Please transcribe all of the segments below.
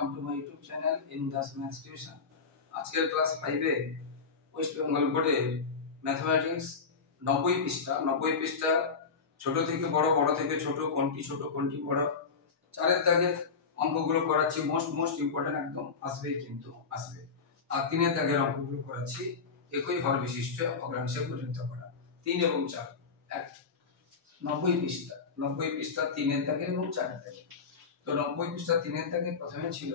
Welcome to my YouTube channel in Das maths tuition. আজকের class 5 এ West Bengal বোর্ডের mathematics 90 পৃষ্ঠা ছোট থেকে বড়, বড় থেকে ছোট, কোনটি ছোট কোনটি বড়, চারের দাগের অঙ্কগুলো করাচ্ছি। মোস্ট ইম্পর্টেন্ট একদম আসবেই, কিন্তু আসবে। আর তিনের দাগের অঙ্কগুলো করাচ্ছি একই হর বিশিষ্ট ভগ্নাংশে পরিণত করা। 3 এবং 4 এক 90 পৃষ্ঠা 3 দাগে এবং 4 দাগে। তো 90 পৃষ্ঠা 3 দাগে প্রথমে ছিল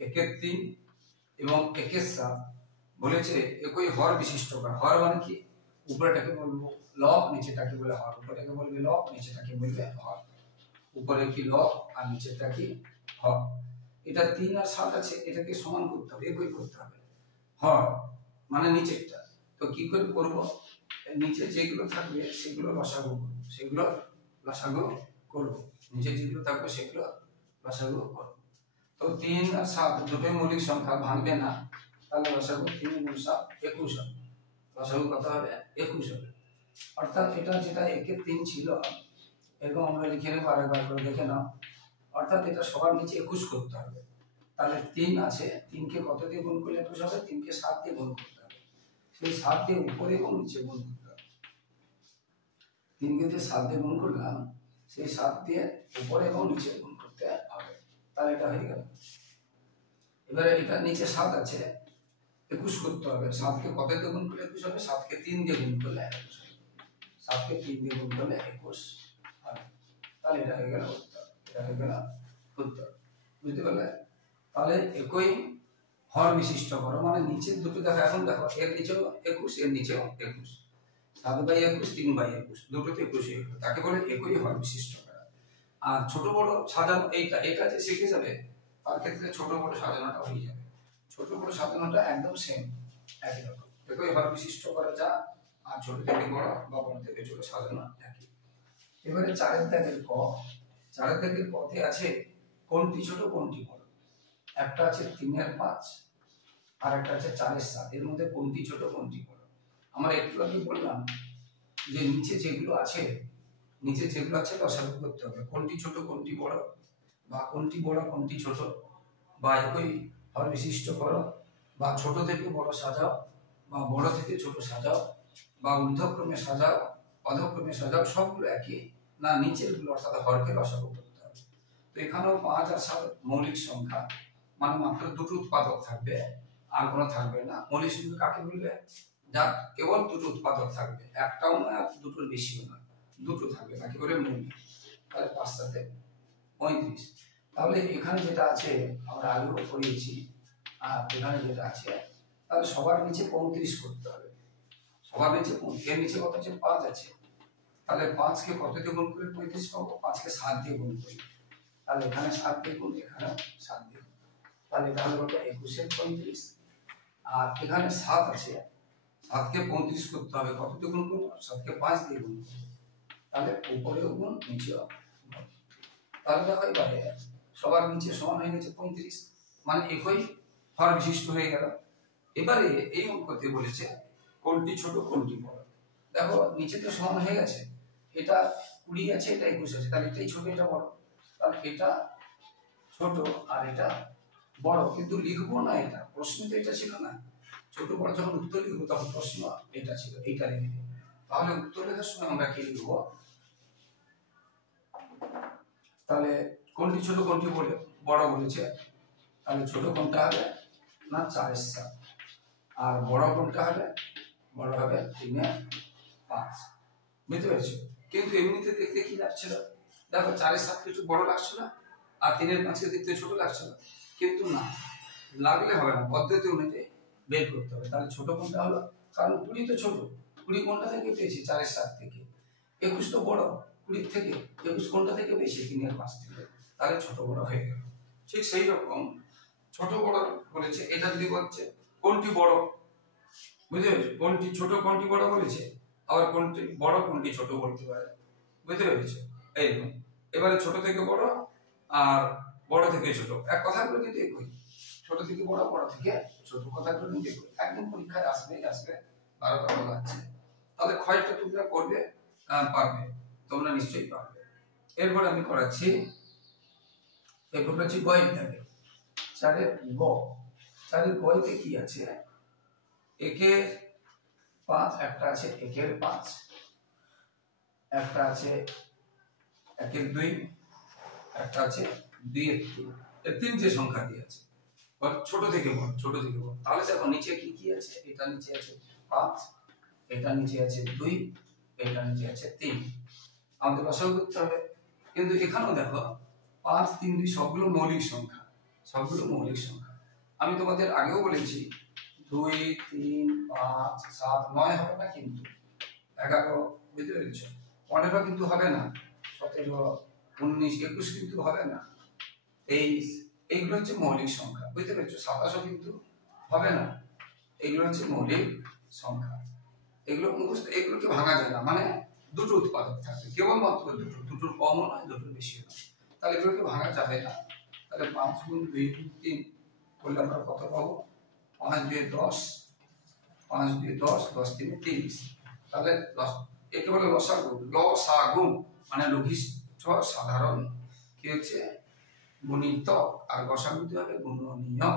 1/3 এবং 1/7। বলেছে একই হর বিশিষ্ট করা। হর মানে কি? উপরেটাকে বলবো লব, নিচেটাকে বলে হর। উপরেটাকে বলবে লব, নিচেটাকে বলবে হর। উপরে কি লব আর নিচেটা কি হর। এটা 3 আর 7 আছে, এটাকে সমান করতে হবে, একই করতে হবে। হর মানে নিচেরটা। তো কি করে করব? নিচে যেগুলো থাকবে সেগুলো লসাগু করব, নিচে যেগুলো থাকবে সেগুলো লসাগু করব। তো 3 আর 7 দুটোই মৌলিক সংখ্যা, ভাঙবে না, তাহলে লসাগু 3 × 7 21 হবে। লসাগু কত হবে? 21 হবে। অর্থাৎ এটা যেটা 1/3 ছিল, এরকম আমরা লিখে নেব, আরেকবার করে দেখে নাও। অর্থাৎ এটা সবার নিচে 21 করতে হবে। তাহলে 3 আছে, 3 কে কত দিয়ে গুণ করলে 21 হবে? 3 কে 7 দিয়ে গুণ করতে হবে। সেই 7 দিয়ে উপরে এবং নিচে গুণ করতে হবে। 3 কে যে 7 দিয়ে গুণ করলাম, সেই 7 দিয়ে উপরে এবং নিচে গুণ করতে হবে। তাহলে এটা হয়ে গেল। এবারে এটা নিচে 7 আছে, 21 করতে হবে। 7 কে কত দিয়ে গুণ করলে 21 হবে? 7 কে 3 দিয়ে গুণ করলে 21 হবে। 7 কে 3 দিয়ে গুণ করলে 21 হবে। তাহলে এটা হয়ে গেল উত্তর। এটা হয়ে গেল উত্তর। বুঝতে পারলে? তাহলে একই হর বিশিষ্ট করো, মানে নিচে দুটো দেখো। এখন দেখো, এর নিচেও 21, এর নিচেও 21। 7/21, 3/21, দুটোতে 21 হলো। তাকে বলে একই হর বিশিষ্ট করা। আর ছোট বড় সাজানো, এটা যে শিখে যাবে, তার ক্ষেত্রে ছোট বড় সাজানোটা হয়ে যাবে। ছোট বড় সাজানোটা একদম সেম, একই রকম। একই হর বিশিষ্ট করা যা, আর ছোট থেকে বড় বা বড় থেকে ছোট সাজানো একই। এবারে 4 দাগের ক। 4 দাগের কতে আছে কোনটি ছোট কোনটি বড়। একটা আছে 3/5 আর একটা আছে 4/7। এর মধ্যে কোনটি ছোট কোনটি বড়? আমরা একটু আগে বললাম যে নিচে যেগুলো আছে লসাগু করতে হবে। কোনটি ছোট কোনটি বড়, বা কোনটি বড় কোনটি ছোট, বা একই হর বিশিষ্ট করো, বা ছোট থেকে বড় সাজাও, বা বড় থেকে ছোট সাজাও, বা ঊর্ধ্বক্রমে সাজাও, অধক্রমে সাজাও, সবগুলো একই না। নিচের গুলো অর্থাৎ হরকে লসাগু করতে হবে। তো এখানেও 5 আর 7 মৌলিক সংখ্যা, মানে মাত্র দুটো উৎপাদক থাকবে, আর কোনো থাকবে না। মৌলিক সংখ্যা কাকে বলবে? যার কেবল দুটো উৎপাদক থাকবে, একটাও নয় আর দুটোর বেশিও নয়, দুটো থাকবে, তাকে বলে মৌলিক। তাহলে 5 × 7 = 35। তাহলে এখানে যেটা আছে আমরা আগেও পড়িয়েছি, আর এখানে যেটা আছে, তাহলে সবার নিচে 35 করতে হবে। সবার নিচে এর নিচে কত আছে? 5 আছে। তাহলে 5 কে কত দিয়ে গুণ করে 35 পাবো? 5 কে 7 দিয়ে গুণ করি। তাহলে এখানে 7 দিয়ে গুণ, এখানে 7 দিয়ে গুণ। তাহলে এটা হলো 21 এর 35। আর এখানে 7 আছে, 7 কে 35 করতে হবে। কত দিয়ে গুণ করব? 7 কে 5 দিয়ে গুণ করব। তাহলে উপরেও গুণ, নিচেও গুণ। তাহলে দেখো এবারে সবার নিচে সমান হয়ে গেছে 35, মানে একই হর বিশিষ্ট হয়ে গেল। এবারে এই অঙ্কতে বলেছে কোনটি ছোট কোনটি বড়। দেখো নিচে তো সমান হয়ে গেছে, এটা 20 আছে, এটা 21 আছে, তাহলে এটাই ছোট এটা বড়। তাহলে এটা ছোট আর এটা বড়, কিন্তু লিখবো না এটা। প্রশ্ন তো এটা ছিল না। ছোট বড় যখন উত্তর লিখবো তখন প্রশ্ন এটা ছিল, এইটা লিখব। তাহলে উত্তর লেখার সময় আমরা কি লিখবো? তাহলে কোনটি ছোট কোনটি বড় বলেছে, তাহলে ছোট কোনটা হবে? না 4/7। আর বড় কোনটা হবে? বড় হবে 3/5। বুঝতে পেরেছো? কিন্তু এমনিতে দেখতে কি লাগছিল? দেখো 4/7 একটু বড় লাগছে না, আর 3/5 কে দেখতে ছোট লাগছে না। কিন্তু না, লাগলে হবে না, পদ্ধতি অনুযায়ী বের করতে হবে। তাহলে ছোট কোনটা হলো? কারণ 20 তো ছোট। 20 কোনটা থেকে পেয়েছি? 4/7 থেকে। 21 তো বড় 20 থেকে। 21 কোনটা থেকে পেয়েছি? 3/5 থেকে। তাহলে ছোট বড় হয়ে গেল। ঠিক সেই রকম ছোট বড় বলেছে। এটা যদি বলছে কোনটি বড়, বুঝতে পেরেছো? কোনটি ছোট কোনটি বড় বলেছে, আবার কোনটি বড় কোনটি ছোট বলতে পারে। বুঝতে পেরেছো? এইরকম। এবারে ছোট থেকে বড় আর বড় থেকে ছোট, এক কথাগুলো কিন্তু একই। ছোট থেকে বড়, বড় থেকে ছোট, কথাগুলো কিন্তু একই। একদম পরীক্ষায় আসবে 12টা বলা আছে। তাহলে ক্ষয়টা তোমরা করবে, পারবে, তোমরা নিশ্চয়ই পারবে। এরপর আমি করাচ্ছি, এরপর হচ্ছে গয়ের দাগে। চারের গ, চারের গতে কি আছে, একের 5, একটা আছে একের 5, একটা আছে একের 2, একটা আছে 2 এর 3, এর তিনটে সংখ্যা দিয়ে আছে। ছোট থেকে বড়, ছোট থেকে বড়। তাহলে দেখো নিচে কি কি আছে, এটা নিচে আছে 5, এটা নিচে আছে 2, এটা নিচে আছে 3, আমাদের লসাগু করতে হবে। কিন্তু এখানেও দেখো 5, 3, 2 সবগুলো মৌলিক সংখ্যা, সবগুলো মৌলিক সংখ্যা। আমি তোমাদের আগেও বলেছি 2, 3, 5, 7, 9 হবে না, কিন্তু 11, বুঝতে পেরেছ, 15 কিন্তু হবে না, 17, 19, 21 কিন্তু হবে না, 23, এইগুলো হচ্ছে মৌলিক সংখ্যা, বুঝতে পেরেছো। 27 কিন্তু হবে না, এগুলো হচ্ছে মৌলিক সংখ্যা। এগুলো মুখস্থ, এগুলোকে ভাঙা যায় না, মানে দুটো উৎপাদক থাকবে, কেবলমাত্র দুটো, দুটোর কমও নয়, দুটোর বেশিও নয়। তাহলে এগুলোকে ভাঙা যাবে না। তাহলে 5 গুণ 2 গুণ 3 করলে আমরা কত পাবো, 5 2 10, 5 2 10, 10 3 30। তাহলে একে বলে লসাগু, লসাগু মানে লঘিষ্ঠ সাধারণ কি হচ্ছে গুণিতক, আর গসাগু দিতে হবে গুণনীয়,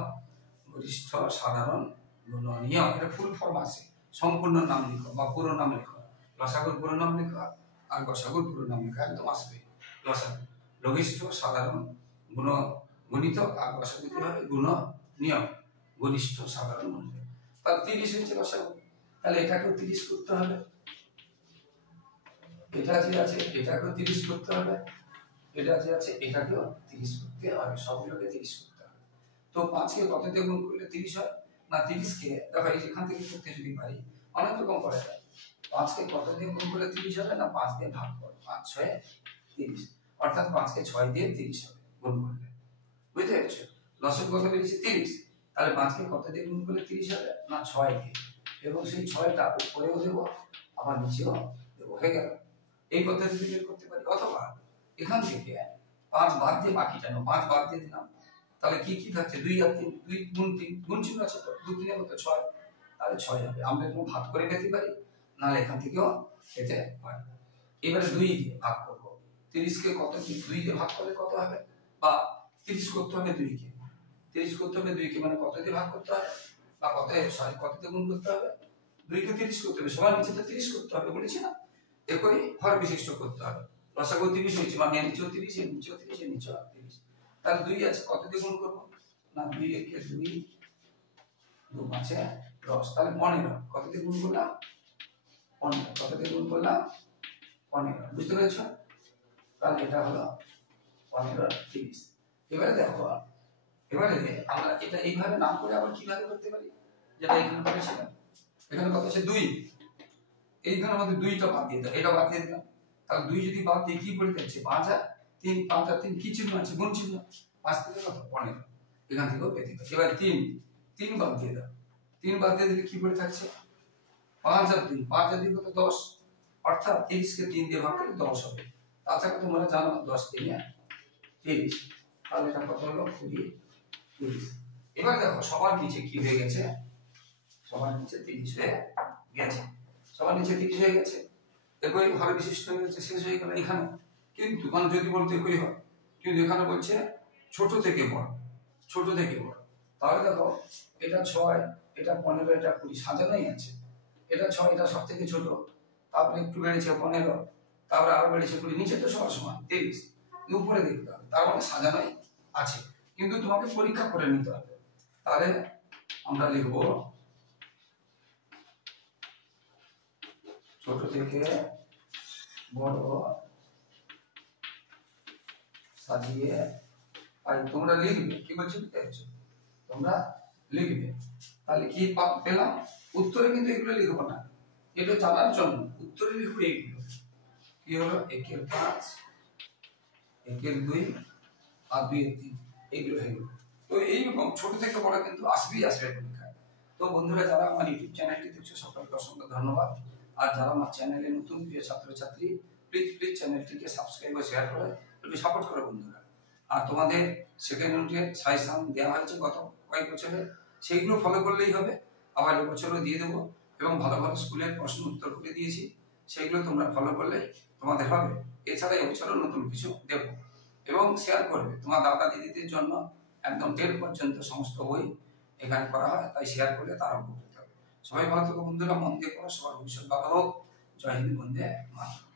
গরিষ্ঠ সাধারণ গুণনীয়। এটা ফুল ফর্ম আছে, সম্পূর্ণ নাম লিখো বা পুরো নাম লিখো, লসাগুর পুরো নাম লিখো আর গসাগুর পুরো নাম লিখো, একদম আসবে। লসাগু লঘিষ্ঠ সাধারণ গুণিতক, আর গসাগু দিতে হবে গুণনীয়, গরিষ্ঠ সাধারণ গুণিতক। তাহলে 30 হচ্ছে লসাগু। তাহলে এটাকেও 30 করতে হবে, এটা যে আছে এটাকেও 30 করতে হবে, এটা যে আছে এটাকেও 30 করতে হবে, সবগুলোকে 30 করতে হবে। তো 5 কে কত দিয়ে গুণ করলে 30 হয় না, 30 কে দেখো এই এখান থেকে করতে যদি পারি, অনেক রকম করা যায়। 5 কে কত দিয়ে গুণ করলে 30 হবে না, 5 দিয়ে ভাগ করো, 5 6 30, অর্থাৎ 5 কে 6 দিয়ে 30 হবে গুণ করলে, বুঝতে পেরেছো। লসাগু কত বেরিয়েছে 30, তাহলে 5 কে কত দিয়ে গুণ করলে 30 হবে না, 6 দিয়ে, এবং সেই 6টা উপরেও দেব আবার নিচেও দেব, হয়ে গেল। এই পদ্ধতিতে বের করতে পারি। অথবা এখান থেকে 5 বাদ দিয়ে বাকিটা নাও, 5 বাদ দিয়ে দিলাম, তাহলে কি কি থাকছে, 2 আর 3, 2 গুণ 3, গুণ চিহ্ন আছে তো, 2 3 কত 6, তাহলে 6 হবে। আমরা এরকম ভাগ করে পেতে পারি, না এখান থেকেও পেতে পারি। এবারে 2 দিয়ে ভাগ করব, 30 কে কত কি 2 দিয়ে ভাগ করলে কত হবে, বা 30 করতে হবে 2 কে, 30 করতে হবে 2 কে, মানে কত দিয়ে ভাগ করতে হবে, বা কত দিয়ে গুণ করতে হবে, 2 কে 30 করতে হবে, সবার নিচে তো 30 করতে হবে বলেছি না, একই হর বিশিষ্ট করতে হবে। লসাগু 30 হয়েছে, মানে নিচেও 30, এর নিচেও 30, এর নিচেও 30। তাহলে 2 আছে, কত দিয়ে গুণ করব না, 2 একে 2, 2 5 10, তাহলে 15, কত দিয়ে গুণ করলাম 15, কত দিয়ে গুণ করলাম 15, বুঝতে পেরেছো। তাহলে এটা হলো 15 30। এবারে দেখো, এবারে আমরা এটা এইভাবে নাম করে আবার কিভাবে করতে পারি, যেটা এখানে করেছিলাম, এখানে কত আছে 2, এইখানে আমাদের 2টা বাদ দিয়ে দাও, এটা বাদ দিয়ে দিলাম, তাহলে 2 যদি বাদ দিয়ে কি পড়ে যাচ্ছে 5 আর 3, 5 আর 3 কি চিহ্ন আছে, গুণ চিহ্ন, 5 থেকে কত 15, এখান থেকেও পেতে পারি। এবার 3 বাদ দিয়ে দাও, 3 বাদ দিয়ে দিলে কি পড়ে থাকছে 5 আর 2, 5 আর 2 কত 10, অর্থাৎ 30 কে 3 দিয়ে ভাগ করলে 10 হবে। তাছাড়া তোমরা জানো 10 3 30, তাহলে এটা কত হলো 20 30। এবার দেখো সবার নিচে কি হয়ে গেছে, সবার নিচে 30 হয়ে গেছে, সবার নিচে 30 হয়ে গেছে, একই হর বিশিষ্ট হয়ে গেছে, শেষ হয়ে গেল এখানে। কিন্তু মানে যদি বলতে একই হয়, কিন্তু এখানে বলছে ছোট থেকে বড়, ছোট থেকে বড়। তাহলে দেখো এটা 6, এটা 15, এটা 20, সাজানোই আছে। এটা 6, এটা সব থেকে ছোট, তারপরে একটু বেড়েছে 15, তারপরে আরো বেড়েছে 20, নিচে তো সবার সমান 30, উপরে দেখতে হবে, তার মানে সাজানোই আছে, কিন্তু তোমাকে পরীক্ষা করে নিতে হবে। তাহলে আমরা লিখব ছোট থেকে বড় সাজিয়ে পাই। তোমরা লিখবে, কি বলছি তোমরা লিখবে। তাহলে কি পেলাম, উত্তরে কিন্তু এগুলো লিখবো না, এটা জানার জন্য উত্তরে লিখবো এইগুলো। কি হলো 1 এর 5, 1 এর 2 আর 2 এর 3, এগুলো হয়ে গেল। তো এইরকম ছোট থেকে বড় কিন্তু আসবেই আসবে পরীক্ষায়। তো বন্ধুরা যারা আমার ইউটিউব চ্যানেলটি দেখছো সকলকে অসংখ্য ধন্যবাদ। আর যারা আমার চ্যানেলে নতুন প্রিয় ছাত্রছাত্রী, প্লিজ চ্যানেলটিকে সাবস্ক্রাইব ও শেয়ার করে একটু সাপোর্ট করো বন্ধুরা। আর তোমাদের সেকেন্ড ইউনিটের সাজেশন দেওয়া হয়েছে গত কয়েক বছরে, সেইগুলো ফলো করলেই হবে। আবার এবছরও দিয়ে দেবো, এবং ভালো ভালো স্কুলের প্রশ্ন উত্তর করে দিয়েছি, সেইগুলো তোমরা ফলো করলে তোমাদের হবে। এছাড়া এবছরও নতুন কিছু দেবো, এবং শেয়ার করবে তোমার দাদা দিদিদের জন্য, একদম 10 পর্যন্ত সমস্ত বই এখানে করা হয়, তাই শেয়ার করলে তারা উপকৃত হবে। সবাই ভালো থাকো বন্ধুরা, মন দিয়ে পড়ো, সবার ভবিষ্যৎ ভালো হোক। জয় হিন্দ, বন্দে মাতরম।